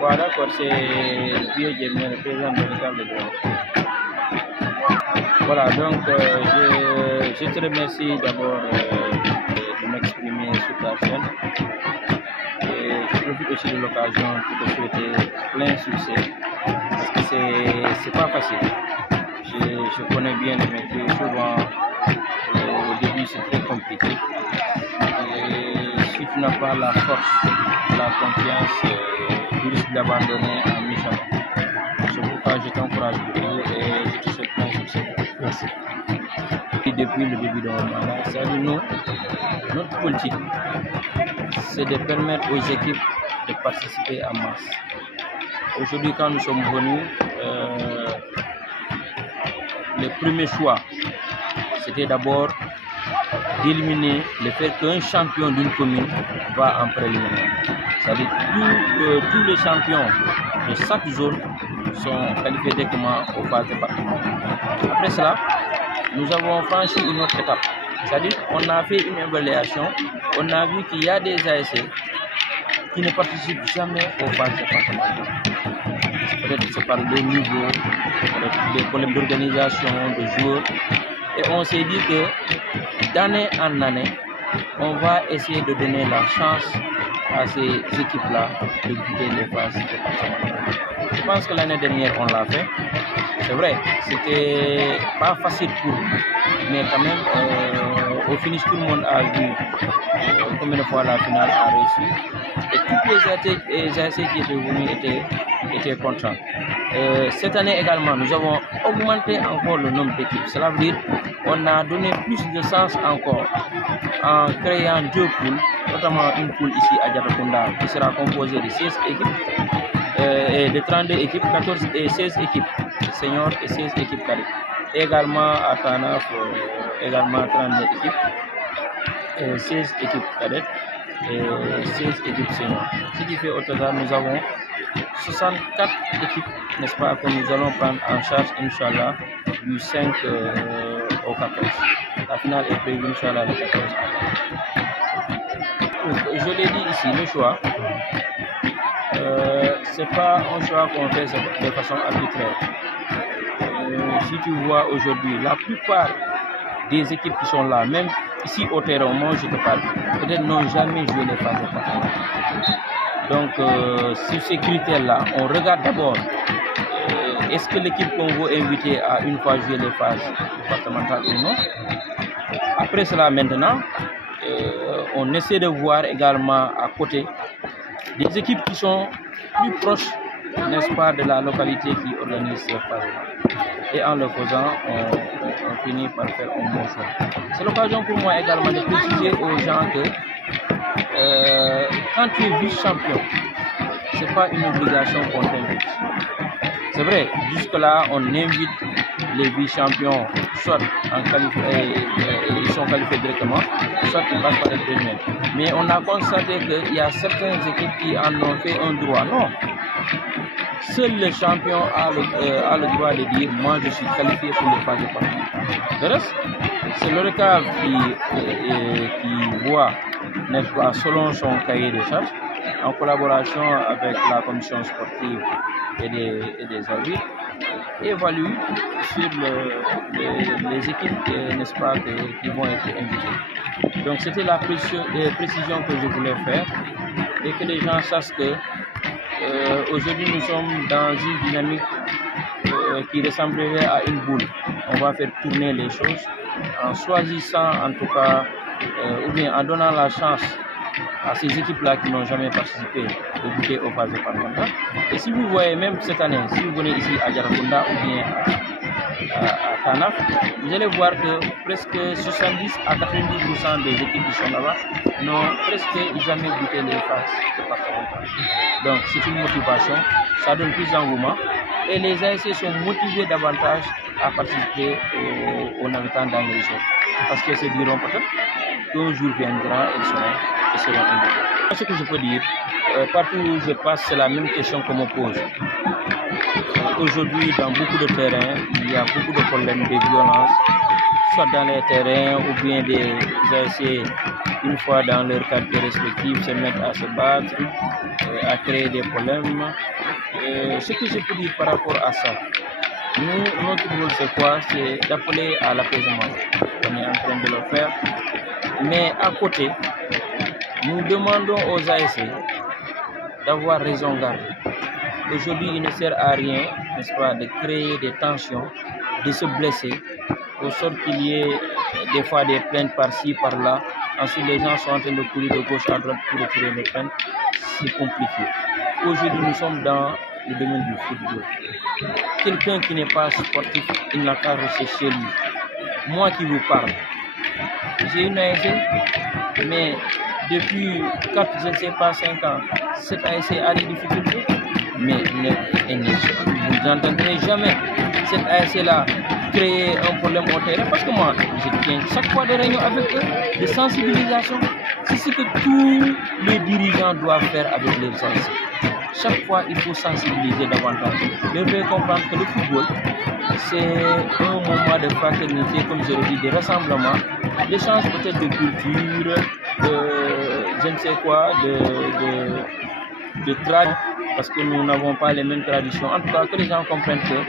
Voilà, d'accord, c'est Vieux Djemé, le président de l'État de droit. Voilà, donc je te remercie d'abord de m'exprimer sur ta chaîne. Et je profite aussi de l'occasion pour te souhaiter plein succès. Parce que c'est pas facile. Je connais bien le métier. Souvent, au début, c'est très compliqué. Et si tu n'as pas la force, la confiance, tu risques d'abandonner en mi-chemin. C'est pourquoi je t'encourage beaucoup et je te souhaite plein succès. Merci. Et depuis le début de mon mandat, c'est-à-dire nous, notre politique, c'est de permettre aux équipes de participer en masse. Aujourd'hui, quand nous sommes venus, le premier choix, c'était d'abord d'éliminer le fait qu'un champion d'une commune va en préliminaire. C'est-à-dire que tous les champions de chaque zone sont qualifiés directement aux phases départementales. Après cela, nous avons franchi une autre étape. C'est-à-dire qu'on a fait une évaluation, on a vu qu'il y a des ASC qui ne participent jamais aux phases départementales. Peut-être que c'est par le niveau, des problèmes d'organisation, de joueurs. Et on s'est dit que d'année en année, on va essayer de donner la chance à ces équipes-là de goûter les phases départementales. Je pense que l'année dernière, on l'a fait. C'est vrai, c'était pas facile pour nous, mais quand même, au finish, tout le monde a vu combien de fois la finale a réussi. Et toutes les ASC qui étaient venus étaient contents. Cette année également, nous avons augmenté encore le nombre d'équipes. Cela veut dire qu'on a donné plus de sens encore en créant 2 poules, notamment une poule ici à Diatakunda qui sera composée de 16 équipes et de 32 équipes, 14 et 16 équipes seniors et 16 équipes cadets. Également à Tanaf, également 32 équipes, 16 équipes cadettes et 16 équipes seniors. Ce qui fait au total, nous avons 64 équipes, n'est-ce pas, que nous allons prendre en charge, Inch'Allah, du 5 au 14. La finale est prévue, Inch'Allah, le 14 avril. Je l'ai dit ici, le choix, c'est pas un choix qu'on fait de façon arbitraire. Si tu vois aujourd'hui, la plupart des équipes qui sont là, même ici au terrain, moi je te parle, peut-être n'ont jamais joué les phases départementales. Donc, sur ces critères-là, on regarde d'abord est-ce que l'équipe qu'on veut inviter a une fois joué les phases départementales ou non. Après cela, maintenant, on essaie de voir également à côté des équipes qui sont plus proches, n'est-ce pas, de la localité qui organise ces phases-là. Et en le faisant, on finit par faire un bon choix. C'est l'occasion pour moi également de préciser aux gens que quand tu es vice-champion, ce n'est pas une obligation qu'on t'invite. C'est vrai, jusque-là, on invite les vice-champions, soit ils sont qualifiés directement, soit ils passent par les premiers. Mais on a constaté qu'il y a certaines équipes qui en ont fait un droit. Non. Seul le champion a le droit de dire moi je suis qualifié pour les phases départementales. Le reste, c'est le RECAV qui voit, n'est-ce pas, selon son cahier de charges, en collaboration avec la commission sportive et des arbitres, évalue sur les équipes, n'est-ce pas, qui vont être invitées. Donc c'était la précision que je voulais faire et que les gens sachent que aujourd'hui, nous sommes dans une dynamique qui ressemblerait à une boule. On va faire tourner les choses en choisissant, en tout cas, ou bien en donnant la chance à ces équipes-là qui n'ont jamais participé de goûter aux phases départementales. Et si vous voyez, même cette année, si vous venez ici à Diatakunda ou bien à Tanaf, vous allez voir que presque 70 à 90% des équipes qui sont là-bas n'ont presque jamais goûté les phases départementales. Donc c'est une motivation, ça donne plus d'engouement et les ASC sont motivés davantage à participer aux navitans dans les zones. Parce qu'ils se diront peut-être qu'un jour viendra et seront invités. Ce que je peux dire, partout où je passe, c'est la même question qu'on me pose. Aujourd'hui, dans beaucoup de terrains, il y a beaucoup de problèmes de violence, soit dans les terrains ou bien des ASC, une fois dans leur quartier respectif, se mettent à se battre à créer des problèmes. Ce que je peux dire par rapport à ça, nous, notre rôle c'est quoi? C'est d'appeler à l'apaisement. On est en train de le faire. Mais à côté, nous demandons aux ASC d'avoir raison garde. Aujourd'hui, il ne sert à rien, n'est-ce pas, de créer des tensions, de se blesser, de sorte qu'il y ait des fois des plaintes par-ci, par-là. Ensuite, les gens sont en train de courir de gauche à droite pour retirer les plaintes. C'est compliqué. Aujourd'hui, nous sommes dans le domaine du football. Quelqu'un qui n'est pas sportif, il n'a qu'à rester chez lui. Moi qui vous parle, j'ai une ASC, mais depuis 4, je ne sais pas, 5 ans, cette ASC a des difficultés, mais vous n'entendrez jamais cette ASC-là créer un problème au terrain, parce que moi, je tiens chaque fois des réunions avec eux, de sensibilisation. C'est ce que tous les dirigeants doivent faire avec les ASC. Chaque fois, il faut sensibiliser davantage. Leur faire comprendre que le football, c'est un moment de fraternité, comme je le dis, de rassemblement, d'échange peut-être de culture, je ne sais quoi, de tradition, parce que nous n'avons pas les mêmes traditions. En tout cas, que les gens comprennent que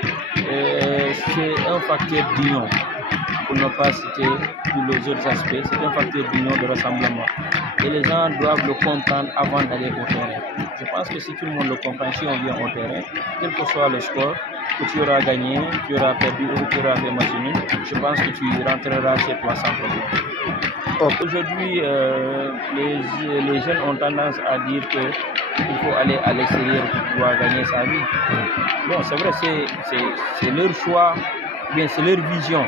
c'est un facteur d'union. Pour ne pas citer tous les autres aspects, c'est un facteur d'union, de rassemblement. Et les gens doivent le comprendre avant d'aller au terrain. Je pense que si tout le monde le comprend, si on vient au terrain, quel que soit le score, que tu auras gagné, tu auras perdu ou tu auras fait match nul, je pense que tu rentreras chez toi sans problème. Aujourd'hui, les jeunes ont tendance à dire qu'il faut aller à l'extérieur pour pouvoir gagner sa vie. Bon, c'est vrai, c'est leur choix, bien c'est leur vision.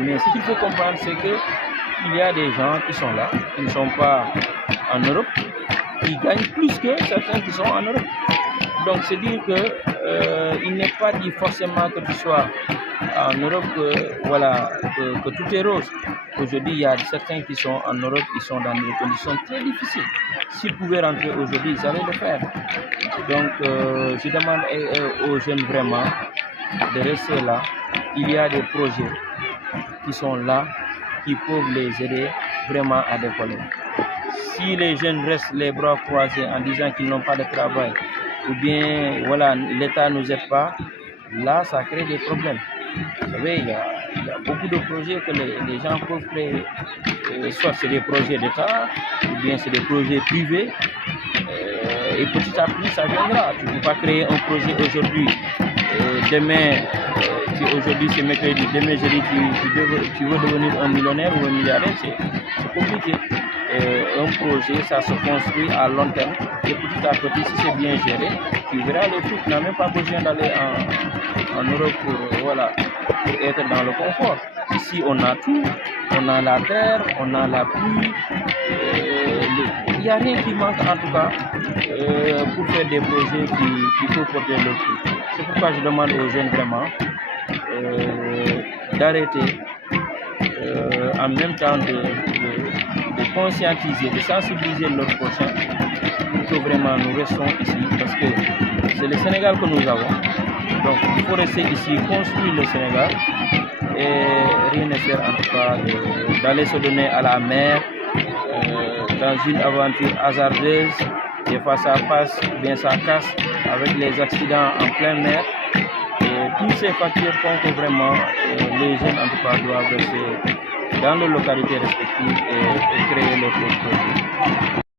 Mais ce qu'il faut comprendre, c'est qu'il y a des gens qui sont là, qui ne sont pas en Europe, qui gagnent plus que certains qui sont en Europe. Donc c'est dire qu'il n'est pas dit forcément que tu sois en Europe, que tout est rose. Aujourd'hui, il y a certains qui sont en Europe, qui sont dans des conditions très difficiles. S'ils pouvaient rentrer aujourd'hui, ils allaient le faire. Donc je demande aux jeunes vraiment de rester là. Il y a des projets qui sont là, qui peuvent les aider vraiment à décoller. Si les jeunes restent les bras croisés en disant qu'ils n'ont pas de travail, ou bien voilà, l'État ne nous aide pas, là ça crée des problèmes. Vous savez, il y a beaucoup de projets que les gens peuvent créer, soit c'est des projets d'État, ou bien c'est des projets privés, et petit à petit ça viendra. Tu ne peux pas créer un projet aujourd'hui, demain, aujourd'hui c'est mercredi, demain jeudi tu veux devenir un millionnaire ou un milliardaire, c'est compliqué. Un projet, ça se construit à long terme, et petit à petit, si c'est bien géré, tu verras les fruits. Tu n'as même pas besoin d'aller en Europe pour être dans le confort. Ici, on a tout, on a la terre, on a la pluie, il n'y a rien qui manque en tout cas pour faire des projets qui peuvent porter le fruit. C'est pourquoi je demande aux jeunes vraiment d'arrêter, en même temps de conscientiser, de sensibiliser leurs prochains pour que vraiment nous restons ici, parce que c'est le Sénégal que nous avons. Donc il faut rester ici, construire le Sénégal, et rien ne faire en tout cas d'aller se donner à la mer dans une aventure hasardeuse. Des fois ça passe, bien ça casse, avec les accidents en pleine mer. Et tous ces facteurs font que vraiment les jeunes en tout cas doivent rester dans leurs localités respectives et créer leur propre projet.